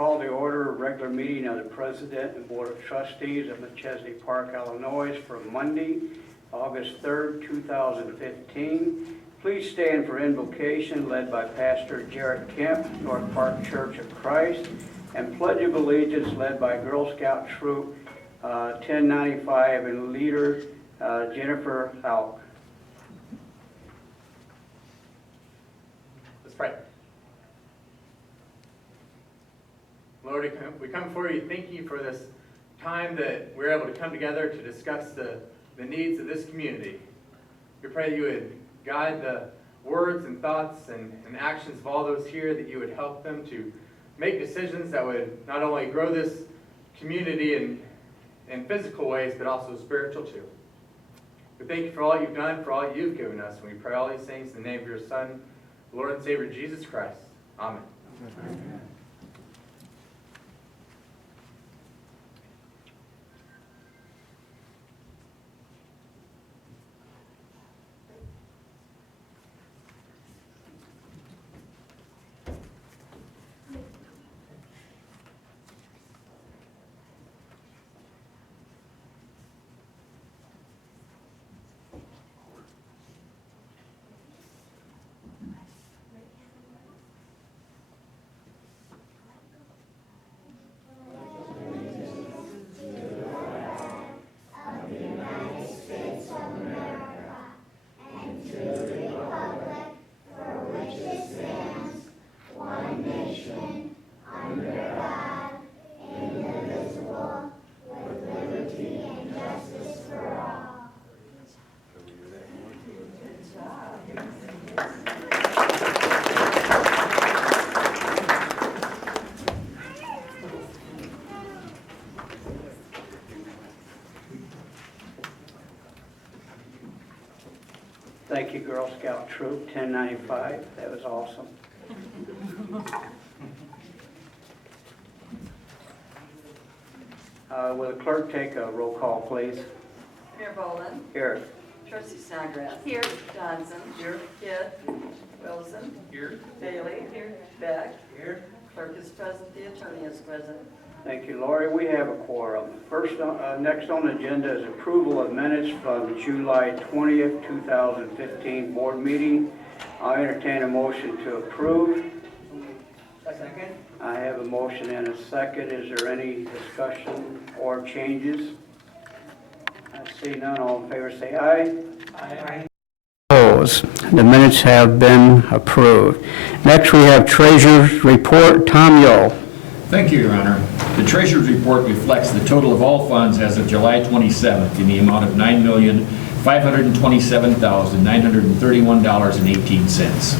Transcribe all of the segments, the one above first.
call the order a regular meeting of the President and Board of Trustees of Machesney Park, Illinois for Monday, August 3rd, 2015. Please stand for invocation led by Pastor Jarrett Kemp, North Park Church of Christ, and Pledge of Allegiance led by Girl Scout Troop 1095 and leader Jennifer Halk. Let's pray. Lord, we come before you, thank you for this time that we're able to come together to discuss the needs of this community. We pray you would guide the words and thoughts and actions of all those here, that you would help them to make decisions that would not only grow this community in physical ways, but also spiritual too. We thank you for all you've done, for all you've given us, and we pray all these things in the name of your Son, Lord and Savior Jesus Christ. Amen. Amen. Thank you, Girl Scout Troop 1095. That was awesome. Will the clerk take a roll call, please? Mayor Boland. Here. Trustee Snodgrass. Here. Johnson. Here. Kidd. Wilson. Here. Bailey. Here. Beck. Here. Clerk is present. The attorney is present. Thank you, Lori. We have a quorum. Next on the agenda is approval of minutes from the July 20th, 2015 board meeting. I'll entertain a motion to approve. Second. I have a motion and a second. Is there any discussion or changes? I see none. All in favor say aye. Aye. Opposed. The minutes have been approved. Next we have Treasurer's Report. Tom Yoh. Thank you, Your Honor. The Treasurer's Report reflects the total of all funds as of July 27th in the amount of $9,527,931.18.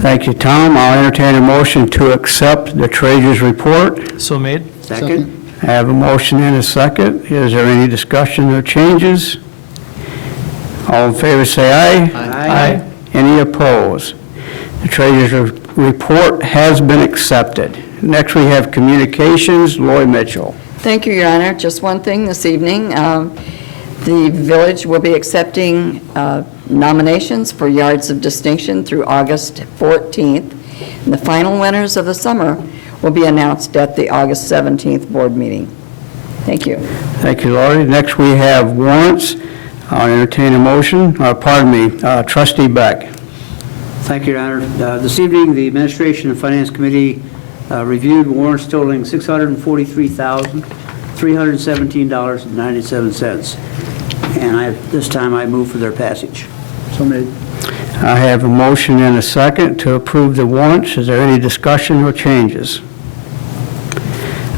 Thank you, Tom. I'll entertain a motion to accept the Treasurer's Report. So made. Second. I have a motion and a second. Is there any discussion or changes? All in favor say aye. Aye. Any opposed? The Treasurer's Report has been accepted. Next we have communications. Lori Mitchell. Thank you, Your Honor. Just one thing this evening. The village will be accepting nominations for Yards of Distinction through August 14th. And the final winners of the summer will be announced at the August 17th board meeting. Thank you. Thank you, Lori. Next we have warrants. I'll entertain a motion. Trustee Beck. Thank you, Your Honor. This evening, the Administration and Finance Committee reviewed warrants totaling $643,317.97. And this time I move for their passage. So made. I have a motion and a second to approve the warrants. Is there any discussion or changes?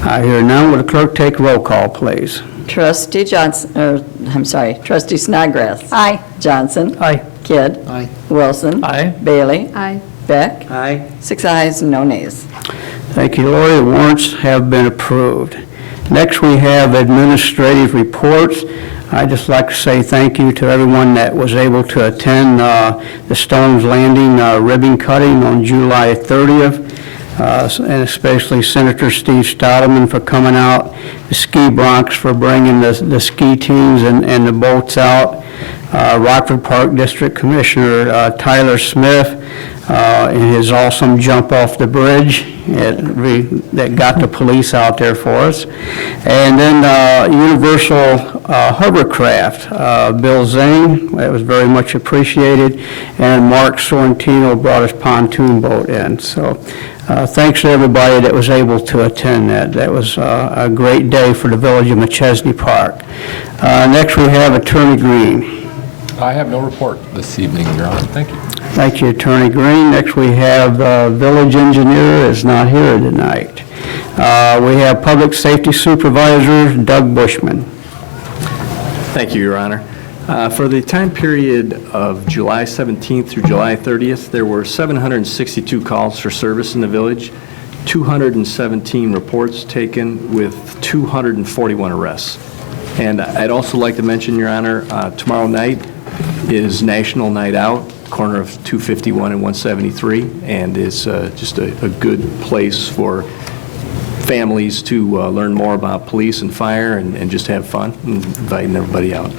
I hear none. Will the clerk take roll call, please? Trustee Trustee Snodgrass. Aye. Johnson. Aye. Kidd. Aye. Wilson. Aye. Bailey. Aye. Beck. Aye. 6 ayes, no nays. Thank you, Lori. The warrants have been approved. Next, we have administrative reports. I'd just like to say thank you to everyone that was able to attend the Stones Landing ribbon cutting on July 30th, and especially Senator Steve Stottleman for coming out, the Ski Bronx for bringing the ski teams and the boats out, Rockford Park District Commissioner Tyler Smith, in his awesome jump off the bridge that got the police out there for us. And then Universal Hovercraft, Bill Zane, that was very much appreciated, and Mark Sorrentino brought his pontoon boat in. So thanks to everybody that was able to attend that. That was a great day for the village of Machesney Park. Next we have Attorney Green. I have no report this evening, Your Honor. Thank you. Thank you, Attorney Green. Next, we have Village Engineer is not here tonight. We have Public Safety Supervisor Doug Bushman. Thank you, Your Honor. For the time period of July 17th through July 30th, there were 762 calls for service in the village, 217 reports taken with 241 arrests. And I'd also like to mention, Your Honor, tomorrow night is National Night Out, corner of 251 and 173, and it's just a good place for families to learn more about police and fire and just have fun, and inviting everybody out.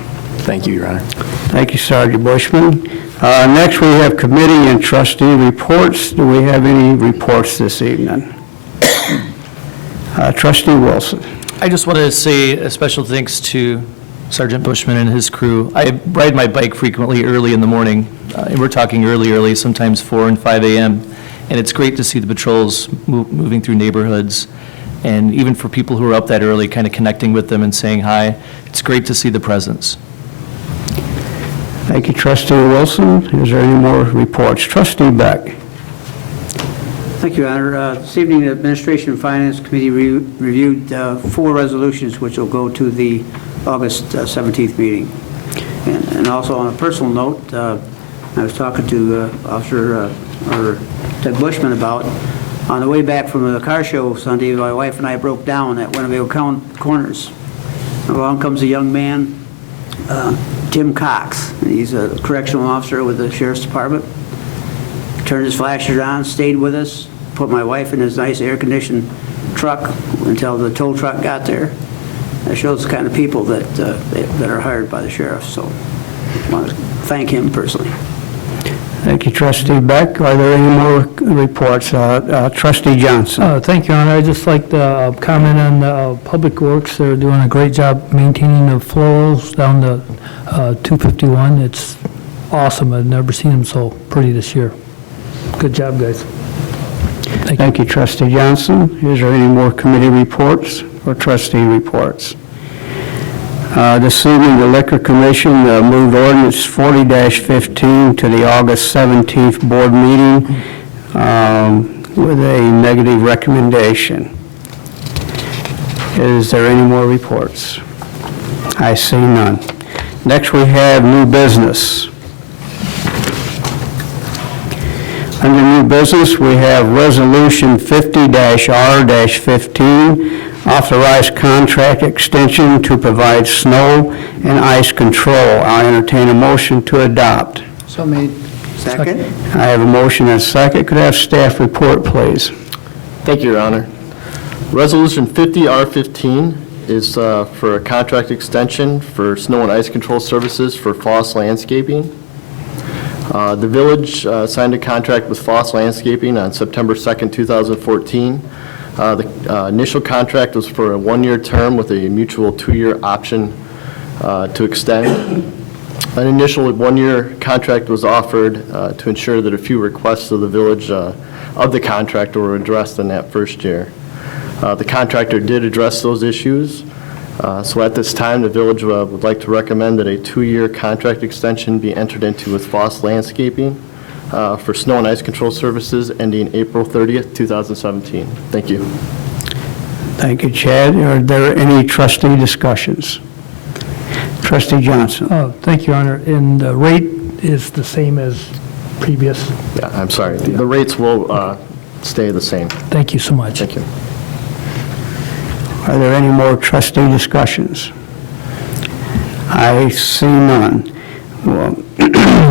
Thank you, Your Honor. Thank you, Sergeant Bushman. Next, we have committee and trustee reports. Do we have any reports this evening? Trustee Wilson. I just wanted to say a special thanks to Sergeant Bushman and his crew. I ride my bike frequently early in the morning, and we're talking early, sometimes 4 and 5 a.m., and it's great to see the patrols moving through neighborhoods, and even for people who are up that early, kind of connecting with them and saying hi. It's great to see the presence. Thank you, Trustee Wilson. Is there any more reports? Trustee Beck. Thank you, Your Honor. This evening, the Administration and Finance Committee reviewed 4 resolutions which will go to the August 17th meeting. And also on a personal note, I was talking to Officer Doug Bushman about, on the way back from the car show Sunday, my wife and I broke down at Winnebago Corners. Along comes a young man, Tim Cox. He's a correctional officer with the Sheriff's Department. Turned his flashers on, stayed with us, put my wife in his nice air-conditioned truck until the tow truck got there. That shows the kind of people that are hired by the sheriff, so I want to thank him personally. Thank you, Trustee Beck. Are there any more reports? Trustee Johnson. Thank you, Your Honor. I'd just like to comment on Public Works. They're doing a great job maintaining the flows down to 251. It's awesome. I've never seen them so pretty this year. Good job, guys. Thank you, Trustee Johnson. Is there any more committee reports or trustee reports? This evening, the Liquor Commission moved ordinance 40-15 to the August 17th board meeting with a negative recommendation. Is there any more reports? I see none. Next, we have new business. Under new business, we have Resolution 50-R-15, authorized contract extension to provide snow and ice control. I'll entertain a motion to adopt. So made. Second. I have a motion and a second. Could I have staff report, please? Thank you, Your Honor. Resolution 50-R-15 is for a contract extension for snow and ice control services for Foss Landscaping. The village signed a contract with Foss Landscaping on September 2nd, 2014. The initial contract was for a 1-year term with a mutual 2-year option to extend. An initial 1-year contract was offered to ensure that a few requests of the village of the contractor were addressed in that first year. The contractor did address those issues. So at this time, the village would like to recommend that a 2-year contract extension be entered into with Foss Landscaping for snow and ice control services ending April 30th, 2017. Thank you. Thank you, Chad. Are there any trustee discussions? Trustee Johnson. Thank you, Your Honor. And the rate is the same as previous. Yeah, I'm sorry. The rates will stay the same. Thank you so much. Thank you. Are there any more trustee discussions? I see none. Well,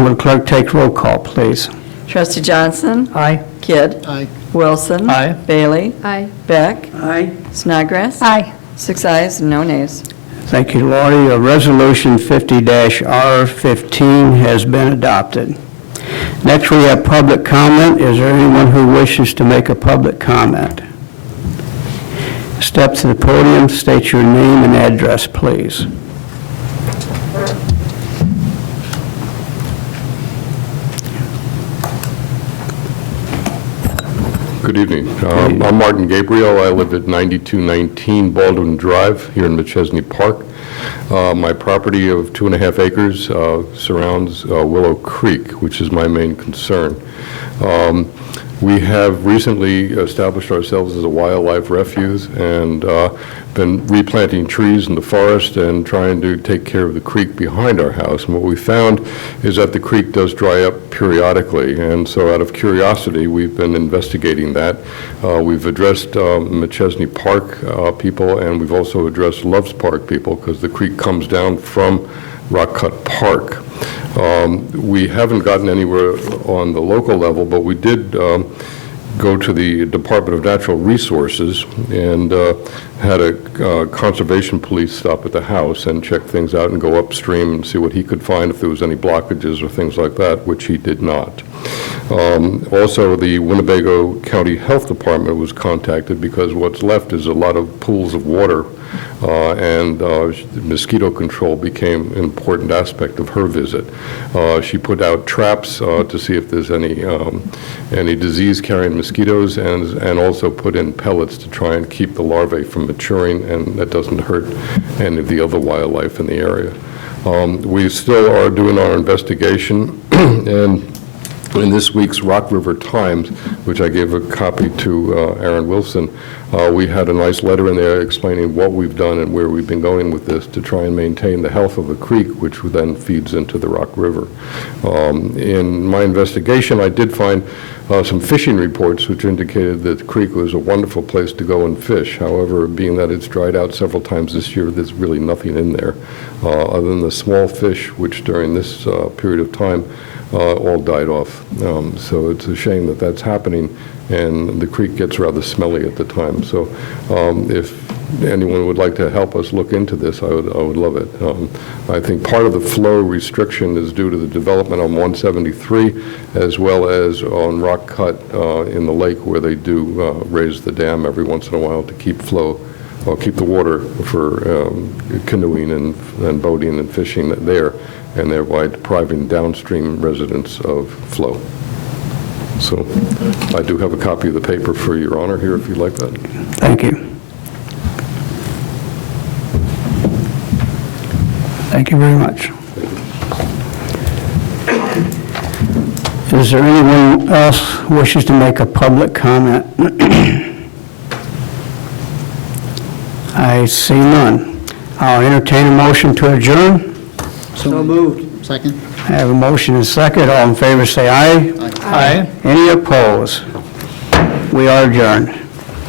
will clerk take roll call, please? Trustee Johnson? Aye. Kidd? Aye. Wilson? Aye. Bailey? Aye. Beck? Aye. Snodgrass? Aye. 6 ayes, no nays. Thank you, Lori. Resolution 50-R-15 has been adopted. Next, we have public comment. Is there anyone who wishes to make a public comment? Step to the podium, state your name and address, please. Good evening. I'm Martin Gabriel. I live at 9219 Baldwin Drive here in Machesney Park. My property of 2.5 acres surrounds Willow Creek, which is my main concern. We have recently established ourselves as a wildlife refuge and been replanting trees in the forest and trying to take care of the creek behind our house. And what we found is that the creek does dry up periodically, and so out of curiosity, we've been investigating that. We've addressed Machesney Park people, and we've also addressed Loves Park people, because the creek comes down from Rock Cut Park. We haven't gotten anywhere on the local level, but we did go to the Department of Natural Resources and had a conservation police stop at the house and check things out and go upstream and see what he could find, if there was any blockages or things like that, which he did not. Also, the Winnebago County Health Department was contacted because what's left is a lot of pools of water, and mosquito control became an important aspect of her visit. She put out traps to see if there's any disease-carrying mosquitoes, and also put in pellets to try and keep the larvae from maturing, and that doesn't hurt any of the other wildlife in the area. We still are doing our investigation, and in this week's Rock River Times, which I gave a copy to Aaron Wilson, we had a nice letter in there explaining what we've done and where we've been going with this to try and maintain the health of the creek, which then feeds into the Rock River. In my investigation, I did find some fishing reports which indicated that the creek was a wonderful place to go and fish. However, being that it's dried out several times this year, there's really nothing in there other than the small fish, which during this period of time all died off. So it's a shame that that's happening, and the creek gets rather smelly at the time. So if anyone would like to help us look into this, I would love it. I think part of the flow restriction is due to the development on 173, as well as on Rock Cut in the lake, where they do raise the dam every once in a while to keep flow, or keep the water for canoeing and boating and fishing there, and thereby depriving downstream residents of flow. So I do have a copy of the paper for Your Honor here, if you'd like that. Thank you. Thank you very much. Is there anyone else who wishes to make a public comment? I see none. I'll entertain a motion to adjourn. So moved. Second. I have a motion and a second. All in favor say aye. Aye. Any opposed? We are adjourned.